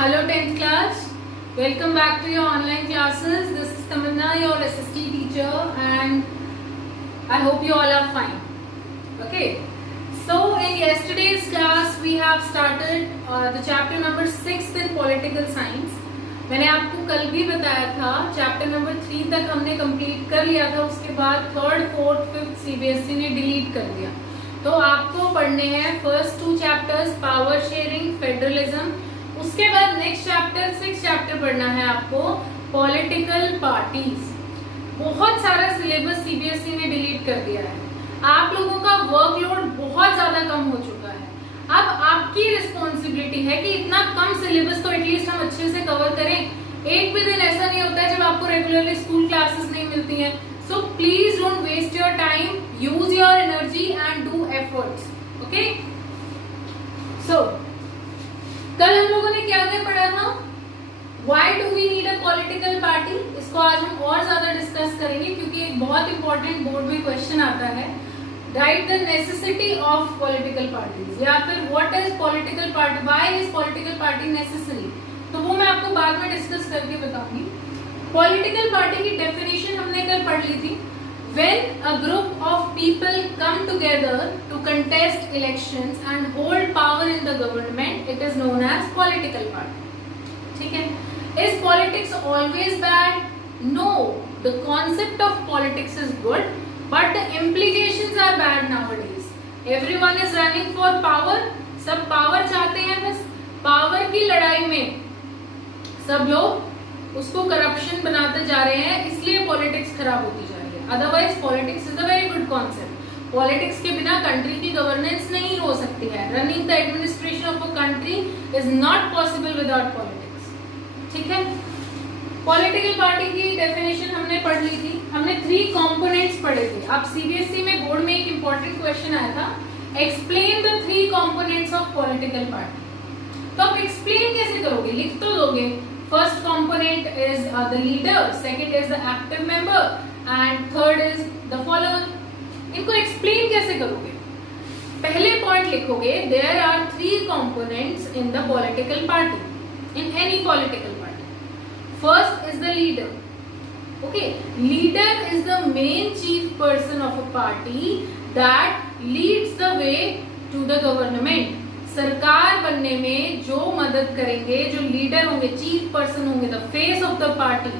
Hello 10th class, welcome back to your online classes. This is Tamanna, your SST teacher, and I hope you all are fine. Okay, so in yesterday's class we have started the chapter number 6 in political science. मैंने आपको कल भी बताया था chapter number 3 तक हमने complete कर लिया था, उसके बाद 3rd, 4th, 5th सीबीएसई ने डिलीट कर दिया। तो आपको पढ़ने हैं first 2 chapters, power sharing, federalism. उसके बाद नेक्स्ट चैप्टर 6 चैप्टर पढ़ना है आपको पॉलिटिकल पार्टीज। बहुत सारा सिलेबस सीबीएसई ने डिलीट कर दिया है, आप लोगों का वर्कलोड बहुत ज्यादा कम हो चुका है। अब आपकी रिस्पॉन्सिबिलिटी है कि इतना कम सिलेबस तो एटलीस्ट हम अच्छे से कवर करें। एक भी दिन ऐसा नहीं होता है जब आपको रेगुलरली स्कूल क्लासेस नहीं मिलती हैं। So please don't waste your time, use your energy and do efforts. Okay, so कल हम लोगों ने क्या क्या पढ़ा था? Why do we need a political party? इसको आज हम और ज्यादा डिस्कस करेंगे क्योंकि एक बहुत इंपॉर्टेंट बोर्ड में क्वेश्चन आता है। Write the necessity of political parties, या फिर what is political party, why is political party necessary? तो वो मैं आपको बाद में डिस्कस करके बताऊंगी। पॉलिटिकल पार्टी की डेफिनेशन हमने कल पढ़ ली थी। When a group of people come together to contest elections and hold power in the government, it is known as political party. ठीक है? Is politics always bad? No. The concept of politics is good, but the implications are bad nowadays. Everyone is running for power. सब power चाहते हैं, बस power की लड़ाई में सब लोग उसको करप्शन बनाते जा रहे हैं, इसलिए पॉलिटिक्स खराब होती जा रही है। Otherwise politics is a very good concept. Politics के बिना कंट्री की गवर्नेंस नहीं हो सकती है। Running the administration of a country is not possible without politics. ठीक है, पॉलिटिकल पार्टी की डेफिनेशन हमने पढ़ ली थी। हमने 3 कंपोनेंट्स पढ़े थे। अब सीबीएसई में बोर्ड में एक इंपॉर्टेंट क्वेश्चन आया था, explain the 3 components of political party. तो आप एक्सप्लेन कैसे करोगे? लिख तो दोगे। First component is the leader, second is the active member and third is the follower. इनको एक्सप्लेन कैसे करोगे? पहले पॉइंट लिखोगे, there are 3 components in the political party, in any political party. First is the leader. Okay, leader is the main chief person of a party that leads the way to the government. सरकार बनने में जो मदद करेंगे, जो leader होंगे, chief person होंगे, the face of the party,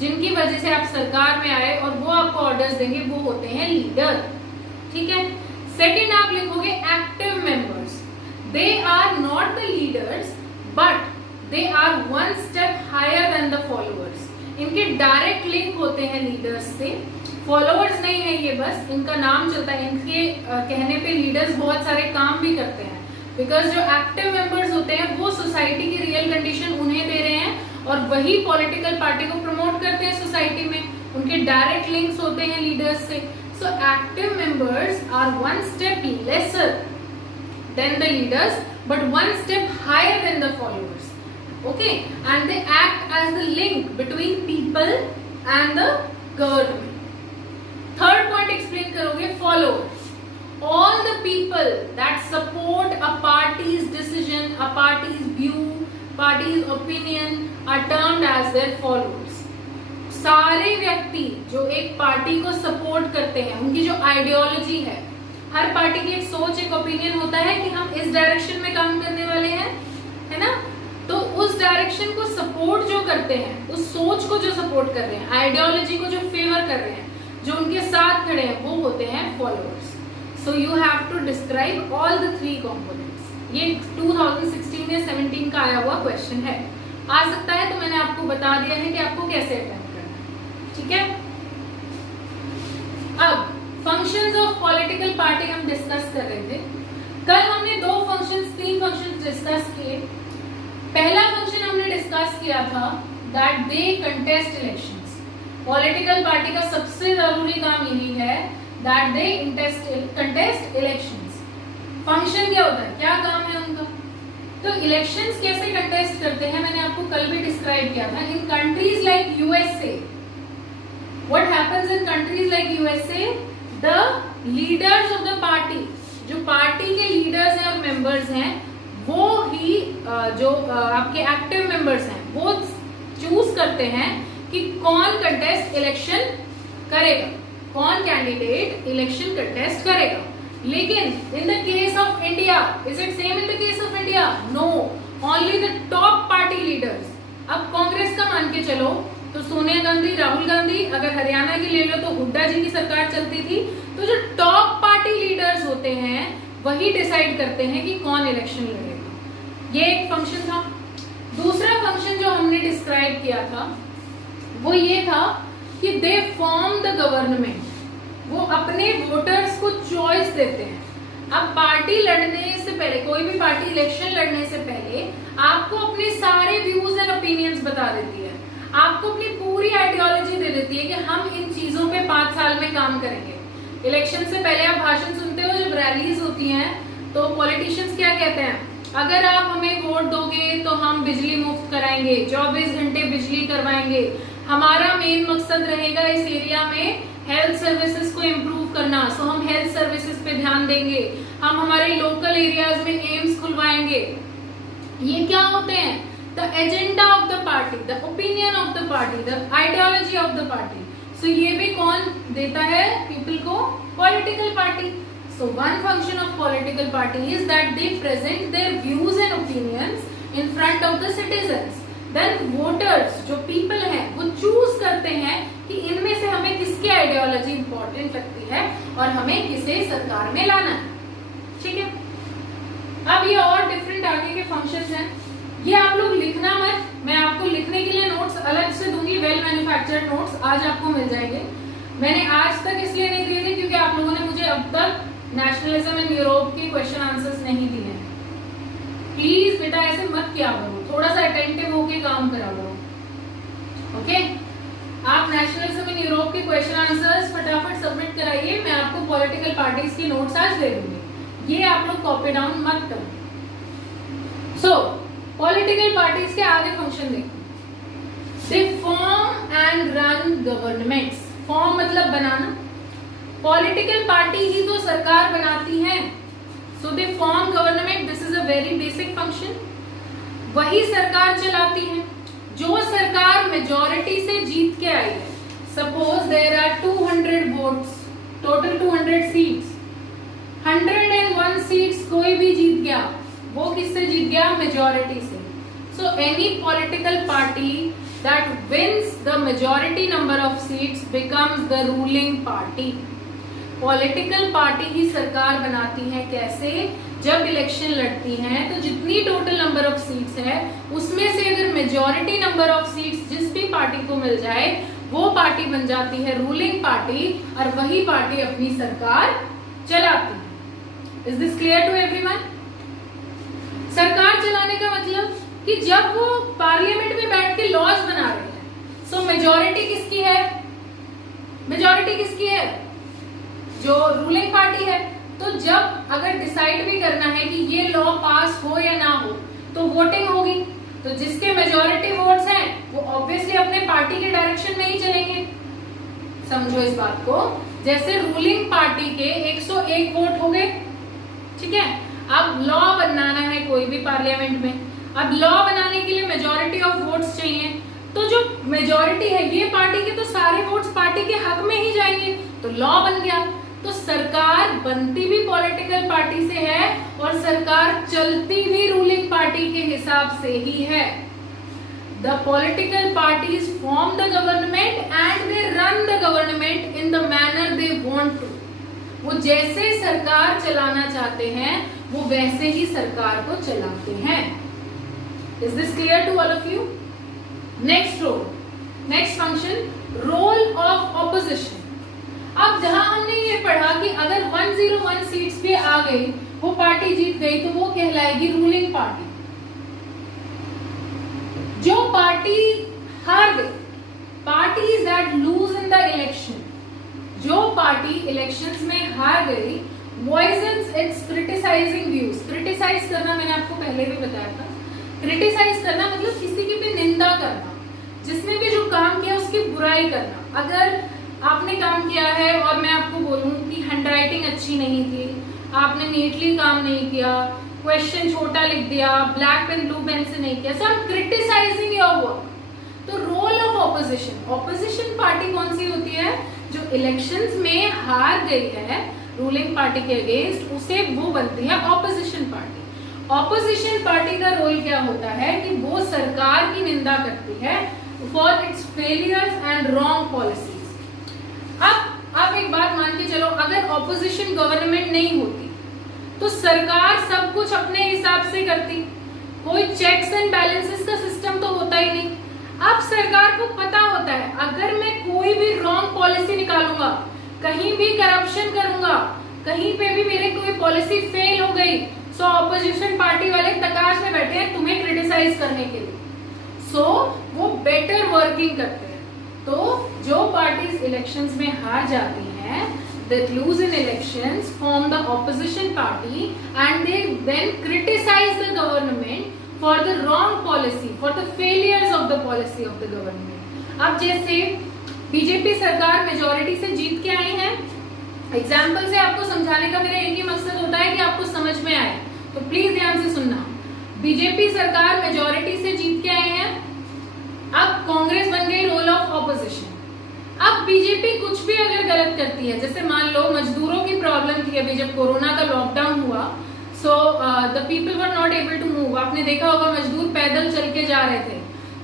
जिनकी वजह से आप सरकार में आए और वो आपको ऑर्डर्स देंगे, वो होते हैं लीडर। ठीक है। सेकंड आप लिखोगे active members. They are not the leaders but they are one step higher than the followers. इनके डायरेक्ट लिंक होते हैं लीडर्स से। फॉलोअर्स नहीं है ये, बस इनका नाम चलता है। इनके कहने पे लीडर्स बहुत सारे काम भी करते हैं, बिकॉज जो एक्टिव मेंबर्स होते हैं वो सोसाइटी की रियल कंडीशन उन्हें दे रहे हैं और वही पॉलिटिकल पार्टी को प्रमोट करते हैं सोसाइटी में। उनके डायरेक्ट लिंक्स होते हैं लीडर्स से। So active members are one step lesser than the leaders but one step higher than the followers. Okay, and they act as the link between people and the government. Third point explain करोगे, followers. All the people that support a party's decision, a party's view, party's opinion are termed as their followers. सारे व्यक्ति जो एक party को support करते हैं, उनकी जो आइडियोलॉजी है, हर पार्टी की एक सोच, एक ओपिनियन होता है कि हम इस डायरेक्शन में काम करने वाले हैं, है ना? तो उस डायरेक्शन को सपोर्ट जो करते हैं, उस सोच को जो सपोर्ट कर रहे हैं, आइडियोलॉजी को जो फेवर कर रहे हैं, जो उनके साथ खड़े हैं, वो होते हैं followers. So you have to describe all the 3 components. ये 2016 या 17 का आया हुआ क्वेश्चन है, आ सकता है, तो मैंने आपको बता दिया है कि आपको कैसे अटेम्प्ट करना है। ठीक है। अब फंक्शंस ऑफ पॉलिटिकल पार्टी हम डिस्कस कर रहे थे। कल हमने 3 फंक्शंस डिस्कस किए। पहला फंक्शन हमने डिस्कस किया था that they contest elections. Political party का सबसे जरूरी काम यही है that they contest elections. Function क्या होता है, क्या काम है उनका? तो इलेक्शंस कैसे कंटेस्ट करते हैं मैंने आपको कल भी डिस्क्राइब किया था। In countries like USA, what happens in countries like USA, the leaders of the party, जो पार्टी के लीडर्स हैं और मेंबर्स हैं, वो ही जो आपके एक्टिव मेंबर्स हैं वो चूज करते हैं कि कौन कंटेस्ट इलेक्शन करेगा, कौन कैंडिडेट इलेक्शन कंटेस्ट करेगा। लेकिन in the case of India, is it same in the case of India? No, only the top party leaders. अब कांग्रेस का मान के चलो तो सोनिया गांधी, राहुल गांधी, अगर हरियाणा की ले लो तो हुड्डा जी की सरकार चलती थी। तो जो टॉप पार्टी लीडर्स होते हैं वही डिसाइड करते हैं कि कौन इलेक्शन लड़ेगा। ये एक फंक्शन था। दूसरा फंक्शन जो हमने डिस्क्राइब किया था वो ये था कि दे फॉर्म द गवर्नमेंट, वो अपने वोटर्स को चॉइस देते हैं। अब पार्टी लड़ने से पहले, कोई भी पार्टी इलेक्शन लड़ने से पहले आपको अपने सारे व्यूज एंड ओपिनियंस बता देती है, आपको अपनी पूरी आइडियोलॉजी दे देती है कि हम इन चीजों पे 5 साल में काम करेंगे। इलेक्शन से पहले आप भाषण सुनते हो, जब रैलीज होती हैं तो पॉलिटिशियंस क्या कहते हैं, अगर आप हमें वोट दोगे तो हम बिजली मुफ्त कराएंगे, 24 घंटे बिजली करवाएंगे, हमारा मेन मकसद रहेगा इस एरिया में हेल्थ सर्विसेज को इम्प्रूव करना, सो हम हेल्थ सर्विसेज पे ध्यान देंगे, हम हमारे लोकल एरियाज में एम्स खुलवाएंगे। ये क्या होते हैं? The agenda of the party, the opinion of the party, the ideology of the party. So ये भी कौन देता है पीपल को? Political party. So one function of political party is that they present their views and opinions in front of the citizens. Then voters, जो people हैं, वो choose करते हैं कि इनमें से हमें किसकी आइडियोलॉजी इंपॉर्टेंट लगती है और हमें किसे सरकार में लाना है। ठीक है, अब ये और डिफरेंट आगे के फंक्शंस हैं, ये आप लोग लिखना मत, मैं आपको लिखने के लिए नोट्स अलग से दूंगी, वेल मैन्युफैक्चर्ड नोट्स आज आपको मिल जाएंगे। मैंने आज तक इसलिए नहीं दिए थे क्योंकि आप लोगों ने मुझे अब तक नेशनलिज्म इन यूरोप के क्वेश्चन आंसर्स नहीं दिए हैं। प्लीज बेटा ऐसे मत किया करो, थोड़ा सा अटेंटिव होके काम करा करो। ओके, आप नेशनलिज्म इन यूरोप के क्वेश्चन आंसर्स फटाफट सबमिट कराइए, मैं आपको पॉलिटिकल पार्टीज की नोट्स आज दे दूंगी, ये आप लोग कॉपी डाउन मत करो। सो पॉलिटिकल पार्टीज के आगे फंक्शन देखो, they form and run governments. Form मतलब बनाना, पॉलिटिकल पार्टी ही तो सरकार बनाती है, so they form government, this is a very basic function. वही सरकार चलाती है जो सरकार मेजॉरिटी से जीत के आई है। Suppose there are 200 votes, total 200 seats, 101 seats कोई भी जीत गया, वो किससे जीत गया? मेजॉरिटी से। So any political party that wins the majority number of seats becomes the ruling party. Political party ही सरकार बनाती है। कैसे? जब इलेक्शन लड़ती हैं तो जितनी टोटल नंबर ऑफ सीट्स है उसमें से अगर मेजॉरिटी नंबर ऑफ सीट्स जिस भी पार्टी को मिल जाए वो पार्टी बन जाती है रूलिंग पार्टी, और वही पार्टी अपनी सरकार चलाती है। Is this clear to everyone? सरकार चलाने का मतलब कि जब वो पार्लियामेंट में बैठ के लॉज बना रहे हैं, सो मेजॉरिटी किसकी है? मेजॉरिटी किसकी है? जो रूलिंग पार्टी है। तो जब अगर डिसाइड भी करना है कि ये लॉ पास हो या ना हो तो वोटिंग होगी, तो जिसके मेजॉरिटी वोट्स हैं वो ऑब्वियसली अपने पार्टी के डायरेक्शन में ही चलेंगे। समझो इस बात को, जैसे रूलिंग पार्टी के 101 वोट हो गए, ठीक है, अब लॉ बनाना है कोई भी पार्लियामेंट में, अब लॉ बनाने के लिए मेजॉरिटी ऑफ वोट्स चाहिए, तो जो मेजॉरिटी है ये पार्टी के, तो सारे वोट्स पार्टी के हक में ही जाएंगे, तो लॉ बन गया। तो सरकार बनती भी पॉलिटिकल पार्टी से है और सरकार चलती भी रूलिंग पार्टी के हिसाब से ही है। The political parties form the government and they run the government in the manner they want to. वो जैसे सरकार चलाना चाहते हैं वो वैसे ही सरकार को चलाते हैं। Is this clear to all of you? Next role, next function, role of opposition. अब जहां हमने ये पढ़ा कि अगर 101 सीट्स पे आ गई, वो पार्टी जीत गई, तो वो कहलाएगी रूलिंग पार्टी। जो पार्टी हार गई, parties that lose in the election, जो पार्टी इलेक्शंस में हार गई, voices its criticising views. Criticise करना मैंने आपको पहले भी बताया था। क्रिटिसाइज करना मतलब किसी की भी निंदा करना, जिसने भी जो काम किया उसकी बुराई करना। अगर आपने काम किया है और मैं आपको बोलूं कि हैंडराइटिंग अच्छी नहीं थी, आपने नीटली काम नहीं किया, क्वेश्चन छोटा लिख दिया, ब्लैक पेन ब्लू पेन से नहीं किया, so I am criticizing your work. तो role of opposition, opposition party कौन सी होती है? जो इलेक्शंस में हार गई है रूलिंग पार्टी के अगेंस्ट, उसे वो बनती है ऑपोजिशन पार्टी। ऑपोजिशन पार्टी का रोल क्या होता है कि वो सरकार की निंदा करती है for its failures and wrong policies. अब एक बात मान के चलो, अगर ऑपोजिशन गवर्नमेंट नहीं होती तो सरकार सब कुछ अपने हिसाब से करती, कोई चेक्स एंड बैलेंसेस का सिस्टम तो होता ही नहीं। अब सरकार को पता होता है अगर मैं कोई भी रॉन्ग पॉलिसी निकालूंगा, कहीं भी करप्शन करूंगा, कहीं पे भी मेरे कोई पॉलिसी फेल हो गई, सो ऑपोजिशन पार्टी वाले तकाश में बैठे हैं तुम्हें क्रिटिसाइज करने के लिए, सो वो बेटर वर्किंग करते हैं। तो जो पार्टीज इलेक्शंस में हार जाती हैं, that lose in elections form the opposition party and they then criticize the government for the wrong policy, for the failures of the policy of the government। अब जैसे बीजेपी सरकार मेजोरिटी से जीत के आई है, एग्जाम्पल से आपको समझाने का मेरा एक ही मकसद होता है कि आपको समझ में आए, तो प्लीज ध्यान से सुनना। बीजेपी सरकार मेजोरिटी से जीत के आए हैं, अब कांग्रेस बन गई रोल ऑफ ऑपोजिशन। अब बीजेपी कुछ भी अगर गलत करती है, जैसे मान लो मजदूरों की प्रॉब्लम थी अभी जब कोरोना का लॉकडाउन हुआ, so the people were not able to move, आपने देखा होगा मजदूर पैदल चल के जा रहे थे,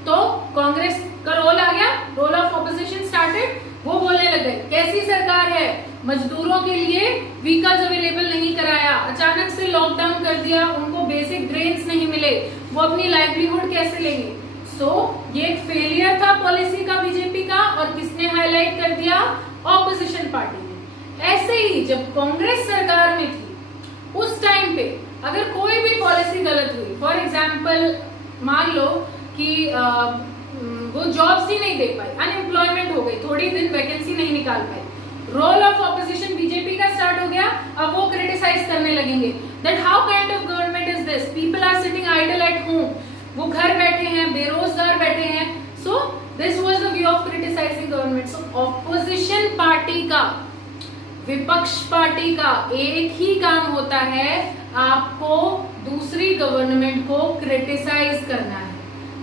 तो कांग्रेस का रोल आ गया, रोल ऑफ ऑपोजिशन स्टार्टेड। वो बोलने लगे कैसी सरकार है, मजदूरों के लिए व्हीकल्स अवेलेबल नहीं कराया, अचानक से लॉकडाउन कर दिया, उनको बेसिक ग्रेन्स नहीं मिले, वो अपनी लाइवलीहुड कैसे लेंगे। सो ये एक फेलियर था पॉलिसी का बीजेपी का, और किसने हाईलाइट कर दिया? ऑपोजिशन पार्टी ने। ऐसे ही जब कांग्रेस सरकार में थी उस टाइम पे अगर कोई भी पॉलिसी गलत हुई, फॉर एग्जाम्पल मान लो कि वो जॉब्स ही नहीं दे पाई, अनएम्प्लॉयमेंट हो गई, थोड़ी दिन वैकेंसी नहीं निकाल पाई, रोल ऑफ ऑपोजिशन बीजेपी का स्टार्ट हो गया। अब वो क्रिटिसाइज करने लगेंगे that how kind of government is this, people are sitting idle at home, वो घर बैठे हैं, बेरोजगार बैठे हैं। So this was the view of criticising government. So opposition party का, विपक्ष पार्टी का एक ही काम होता है, आपको दूसरी गवर्नमेंट को क्रिटिसाइज करना है।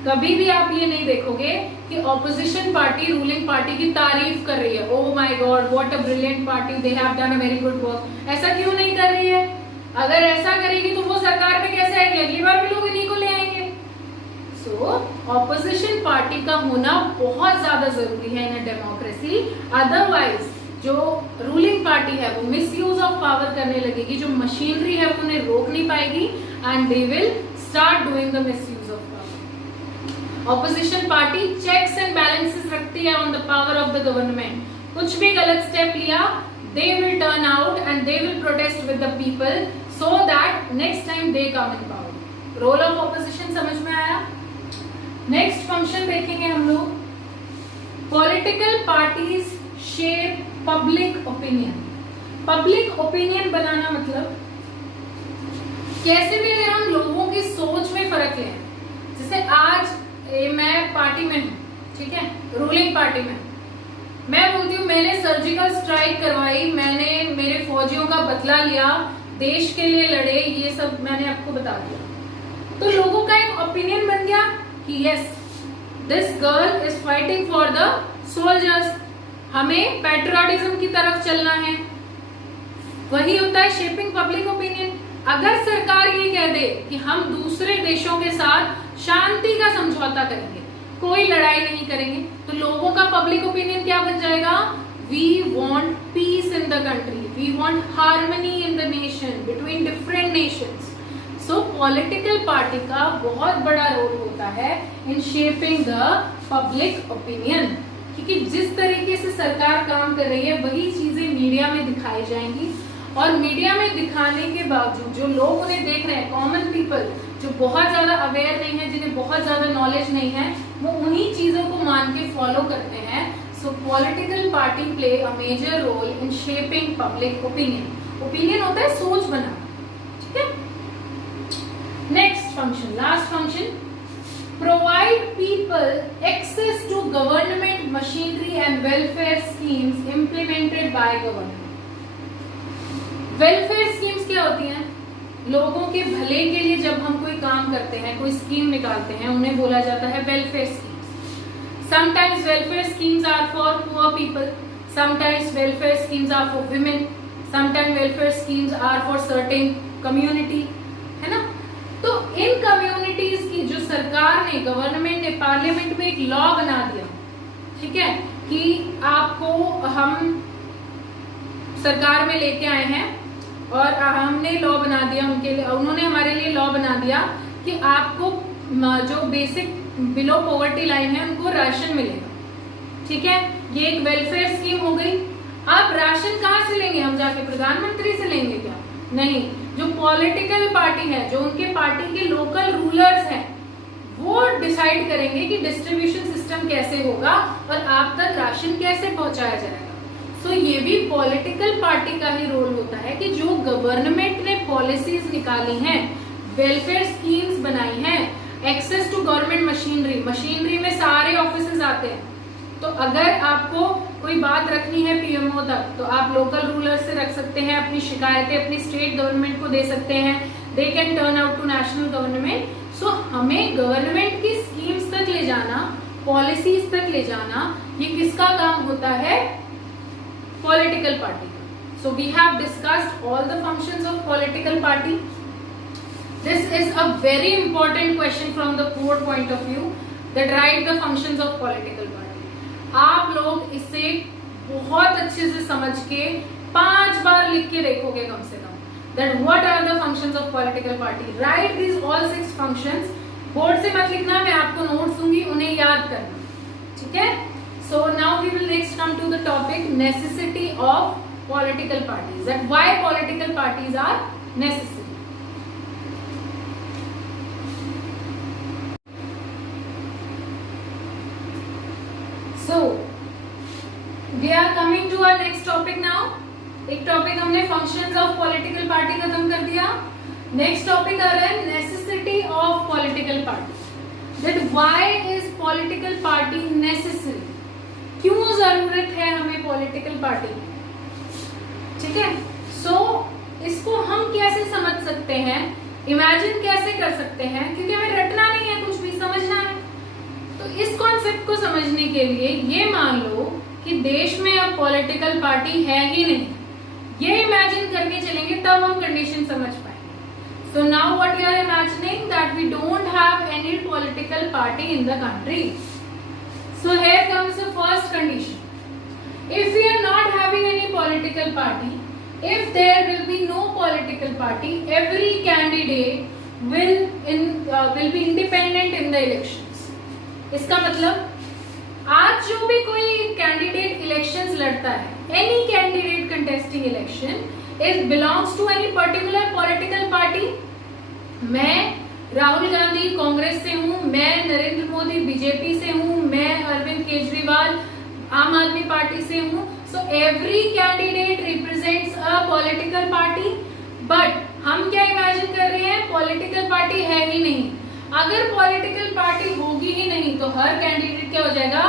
कभी भी आप ये नहीं देखोगे कि ऑपोजिशन पार्टी रूलिंग पार्टी की तारीफ कर रही है, oh my God what a brilliant party, they have done a very good work. ऐसा क्यों नहीं कर रही है? अगर ऐसा करेगी तो वो सरकार में कैसे आएगी? अगली बार भी लोग इन्हीं को ले आएंगे। सो ऑपोजिशन पार्टी का होना बहुत ज्यादा जरूरी है इन अ डेमोक्रेसी, अदरवाइज जो रूलिंग पार्टी है वो मिसयूज ऑफ पावर करने लगेगी, जो मशीनरी है वो उन्हें रोक नहीं पाएगी and they will start doing the misuse of power. Opposition party checks and balances रखती है on the power of the government. कुछ भी गलत स्टेप लिया, they will turn out and they will protest with the people so that next time they come in power. Role of opposition समझ में आया? Next function देखेंगे हम लोग, political parties shape public opinion. Public opinion बनाना मतलब कैसे भी अगर हम लोगों की सोच में फर्क लें, जैसे आज मैं पार्टी में हूं, ठीक है, रूलिंग पार्टी में, मैं बोलती हूँ मैंने सर्जिकल स्ट्राइक करवाई, मैंने मेरे फौजियों का बदला लिया, देश के लिए लड़े, ये सब मैंने आपको बता दिया, तो लोगों का एक ओपिनियन बन गया कि yes this girl is fighting for the soldiers, हमें पैट्रियोटिज्म की तरफ चलना है। वही होता है शेपिंग पब्लिक ओपिनियन। अगर सरकार ये कह दे कि हम दूसरे देशों के साथ शांति का समझौता करेंगे, कोई लड़ाई नहीं करेंगे, तो लोगों का पब्लिक ओपिनियन क्या बन जाएगा? We want peace in the country, we want harmony in the nation between different nations. So political party का बहुत बड़ा रोल होता है in shaping the public opinion, क्योंकि जिस तरीके से सरकार काम कर रही है वही चीजें मीडिया में दिखाई जाएंगी, और मीडिया में दिखाने के बावजूद जो लोग उन्हें देख रहे हैं, कॉमन पीपल जो बहुत ज्यादा अवेयर नहीं है, जिन्हें बहुत ज्यादा नॉलेज नहीं है, वो उन्हीं चीजों को मान के फॉलो करते हैं। So political party play a major role in shaping public opinion. Opinion होता है सोच बनाना, ठीक है। Next function, last function, provide people access to government machinery and welfare schemes implemented by government. Welfare schemes क्या होती हैं? लोगों के भले के लिए जब हम कोई काम करते हैं, कोई स्कीम निकालते हैं, उन्हें बोला जाता है welfare schemes. Sometimes welfare schemes are for poor people, sometimes welfare schemes are for women, sometimes welfare schemes are for certain community, है ना। तो इन कम्युनिटीज की जो सरकार ने, गवर्नमेंट ने, पार्लियामेंट में एक लॉ बना दिया, ठीक है, कि आपको हम सरकार में लेके आए हैं और हमने लॉ बना दिया उनके लिए, उन्होंने हमारे लिए लॉ बना दिया कि आपको जो बेसिक बिलो पॉवर्टी लाइन है उनको राशन मिलेगा, ठीक है। ये एक वेलफेयर स्कीम हो गई। अब राशन कहाँ से लेंगे हम? जाके प्रधानमंत्री से लेंगे क्या? नहीं, जो पॉलिटिकल पार्टी है, जो उनके पार्टी के लोकल रूलर्स हैं, वो डिसाइड करेंगे कि डिस्ट्रीब्यूशन सिस्टम कैसे होगा और आप तक राशन कैसे पहुंचाया जाएगा। सो ये भी पॉलिटिकल पार्टी का ही रोल होता है कि जो गवर्नमेंट ने पॉलिसीज निकाली हैं, वेलफेयर स्कीम्स बनाई हैं, access to government machinery, machinery में सारे ऑफिसेज आते हैं। तो अगर आपको कोई बात रखनी है पीएमओ तक, तो आप लोकल रूलर से रख सकते हैं, अपनी शिकायतें अपनी स्टेट गवर्नमेंट को दे सकते हैं, they can turn out to national government. So हमें गवर्नमेंट की स्कीम्स तक ले जाना, पॉलिसीज तक ले जाना, ये किसका काम होता है? पॉलिटिकल पार्टी का। So we have discussed all the functions of political party. This is a very important question from the court point of view, that right the functions of political party. आप लोग इसे बहुत अच्छे से समझ के 5 बार लिख के देखोगे कम से कम, that what are the functions of political party. Write these all 6 functions. Board से मत लिखना, मैं आपको नोट्स दूंगी, उन्हें याद करना, ठीक है। So now we will next come to the topic necessity of political parties, that why political parties are necessary. So we are coming to our next topic now. एक टॉपिक हमने फंक्शंस ऑफ पॉलिटिकल पार्टी खत्म कर दिया। Next topic आ रहा है necessity of political party, that why is political party necessary, क्यों जरूरत है हमें पॉलिटिकल पार्टी की, ठीक है। सो इसको हम कैसे समझ सकते हैं, इमेजिन कैसे कर सकते हैं, क्योंकि हमें रटना नहीं है, कुछ भी समझना है। तो इस कॉन्सेप्ट को समझने के लिए ये मान लो कि देश में अब पॉलिटिकल पार्टी है ही नहीं, ये इमेजिन करके चलेंगे तब हम कंडीशन समझ पाएंगे। So now what you are imagining, that we don't have any political party in the country. So here comes the first condition, if we are not having any political party, if there will be no political party, every candidate will be independent in the elections. इसका मतलब आज जो भी कोई candidate elections लड़ता है, any candidate contesting election is belongs to any particular political party. मैं राहुल गांधी कांग्रेस से हूँ, मैं नरेंद्र मोदी बीजेपी से हूँ, मैं अरविंद केजरीवाल आम आदमी पार्टी से हूँ। So every candidate represents a political party, but हम क्या इमेजिन कर रहे हैं, पॉलिटिकल पार्टी है ही नहीं। अगर पॉलिटिकल पार्टी होगी ही नहीं तो हर कैंडिडेट क्या हो जाएगा,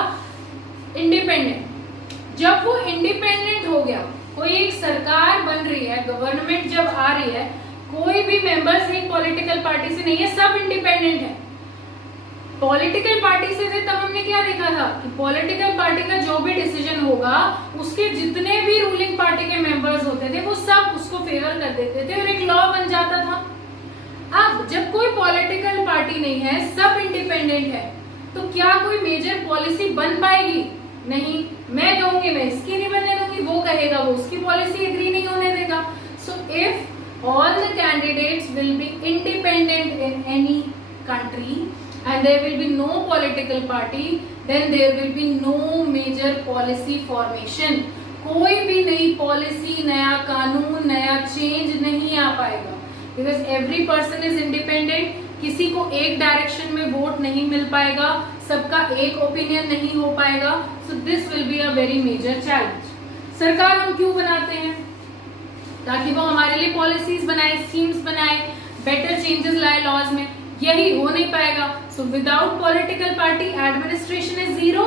इंडिपेंडेंट। जब वो इंडिपेंडेंट हो गया, कोई एक सरकार बन रही है, गवर्नमेंट जब आ रही है, कोई भी मेंबर्स एक पॉलिटिकल पार्टी से नहीं है, सब इंडिपेंडेंट है। पॉलिटिकल पार्टी से थे तब हमने क्या देखा था कि पॉलिटिकल पार्टी का जो भी डिसीजन होगा, उसके जितने भी रूलिंग पार्टी के मेंबर्स होते थे वो सब उसको फेवर कर देते थे और एक लॉ बन जाता था। अब जब कोई पॉलिटिकल पार्टी नहीं है, सब इंडिपेंडेंट है, तो क्या कोई मेजर पॉलिसी बन पाएगी? नहीं। मैं कहूंगी मैं इसकी नहीं बनने दूंगी, वो कहेगा वो उसकी पॉलिसी एग्री नहीं होने देगा। So if all the candidates will be independent in any country and there will be no political party, then there will be no major policy formation. कोई भी नई पॉलिसी, नया कानून, नया चेंज नहीं आ पाएगा, because every person is independent. किसी को एक डायरेक्शन में वोट नहीं मिल पाएगा, सबका एक ओपिनियन नहीं हो पाएगा। so this will be a very major challenge. सरकार हम क्यों बनाते हैं? ताकि वो हमारे लिए पॉलिसीज बनाए, स्कीम्स बनाए, बेटर चेंजेस लाए लॉज में। यही हो नहीं पाएगा। So without political party administration is zero.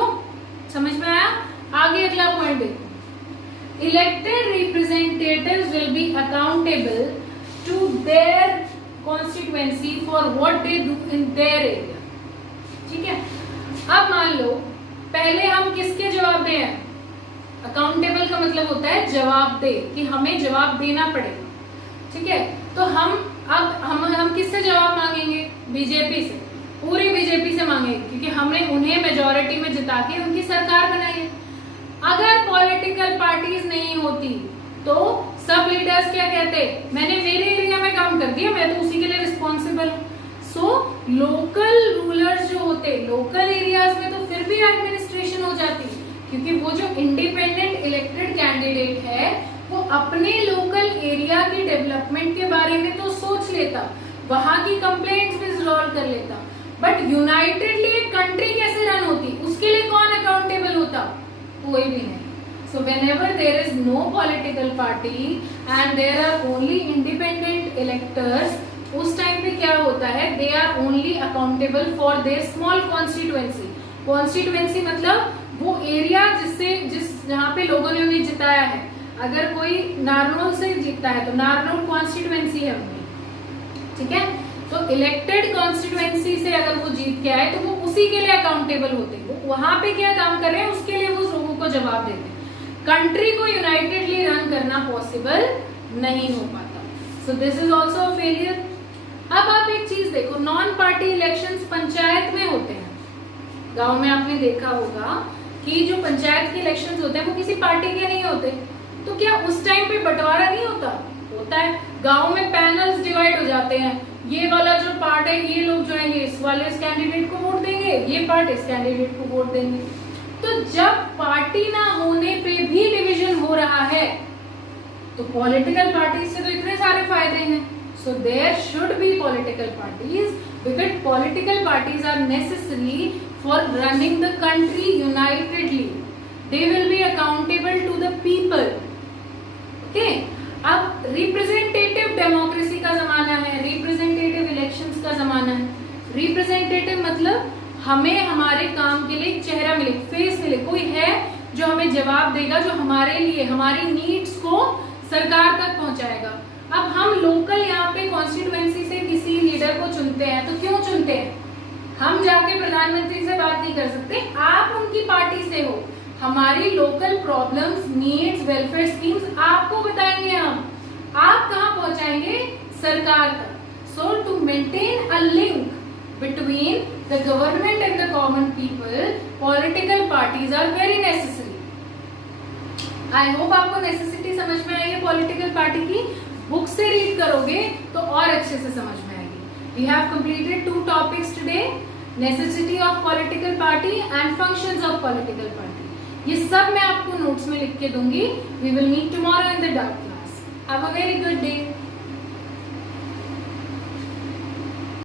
समझ में आया? आगे अगला पॉइंट देखो, elected representatives will be accountable to their constituency for what they do in their area. ठीक है, अब मान लो पहले हम किसके जवाब दें? अकाउंटेबल का मतलब होता है जवाब दे, कि हमें जवाब देना पड़ेगा। ठीक है, तो हम किससे जवाब मांगेंगे? बीजेपी से, पूरी बीजेपी से मांगेंगे, क्योंकि हमने उन्हें मेजॉरिटी में जिता के उनकी सरकार बनाई है। अगर पॉलिटिकल पार्टीज नहीं होती तो सब लीडर्स क्या कहते? मैंने मेरे एरिया में काम कर दिया, मैं तो उसी के लिए रिस्पॉन्सिबल हूँ। सो लोकल रूलर्स जो होते, लोकल एरियाज में तो फिर भी एडमिनिस्ट्रेशन हो जाती, क्योंकि वो जो इंडिपेंडेंट इलेक्टेड कैंडिडेट है वो अपने लोकल एरिया के डेवलपमेंट के बारे में तो सोच लेता, वहां की कंप्लेंट्स भी रिजॉल्व कर लेता, बट यूनाइटेडली एक कंट्री कैसे रन होती, उसके लिए कौन अकाउंटेबल होता? कोई भी नहीं। So whenever there is no political party and there are only independent electors, उस टाइम पे क्या होता है? They are only accountable for their small constituency. Constituency मतलब वो एरिया जहाँ पे लोगों ने उन्हें जिताया है। अगर कोई नारनौल से जीतता है तो नारनौल कॉन्स्टिट्यूएंसी है उनकी। ठीक है, तो इलेक्टेड कॉन्स्टिट्यूएंसी से अगर वो जीत के आए तो वो उसी के लिए अकाउंटेबल होते हैं। वो वहां पे क्या काम कर रहे हैं उसके लिए वो लोगों को जवाब देते हैं। कंट्री को यूनाइटेडली रन करना पॉसिबल नहीं हो पाता। So this is also a failure. अब आप एक चीज देखो, नॉन पार्टी इलेक्शंस पंचायत में होते हैं। गांव में आपने देखा होगा कि जो पंचायत के इलेक्शंस होते हैं वो किसी पार्टी के नहीं होते, तो क्या उस टाइम पे बंटवारा नहीं होता? होता है। गांव में पैनल्स डिवाइड हो जाते हैं, ये वाला जो पार्ट है ये लोग जो है इस वाले इस कैंडिडेट को वोट देंगे, ये पार्ट इस कैंडिडेट को वोट देंगे। तो जब पार्टी ना होने पे भी डिवीजन हो रहा है तो पॉलिटिकल पार्टी से तो इतने सारे फायदे हैं। So there should be political parties, because political parties are necessary for running the country unitedly. They will be accountable to the people. Okay, अब रिप्रेजेंटेटिव डेमोक्रेसी का जमाना है, रिप्रेजेंटेटिव इलेक्शंस का जमाना है। रिप्रेजेंटेटिव मतलब हमें हमारे काम के लिए चेहरा मिले, फेस मिले, कोई है जो हमें जवाब देगा, जो हमारे लिए हमारी नीड्स को सरकार तक पहुंचाएगा। अब हम लोकल यहाँ पे कॉन्स्टिट्यूएंसी से किसी लीडर को चुनते हैं तो क्यों चुनते हैं? हम जाके प्रधानमंत्री से बात नहीं कर सकते, आप उनकी पार्टी से हो। हमारी local problems, needs, welfare schemes आपको बताएंगे हम, आप कहाँ पहुंचाएंगे? सरकार तक। So to maintain a link between the government and the common people, political parties are very necessary. I hope आपको necessity समझ में आई है पॉलिटिकल पार्टी की। बुक से रीड करोगे तो और अच्छे से समझ में आएगी। We have completed 2 topics today: necessity of political party and functions of political party. ये सब मैं आपको नोट्स में लिख के दूंगी। We will meet tomorrow in the dark class. Have a very good day.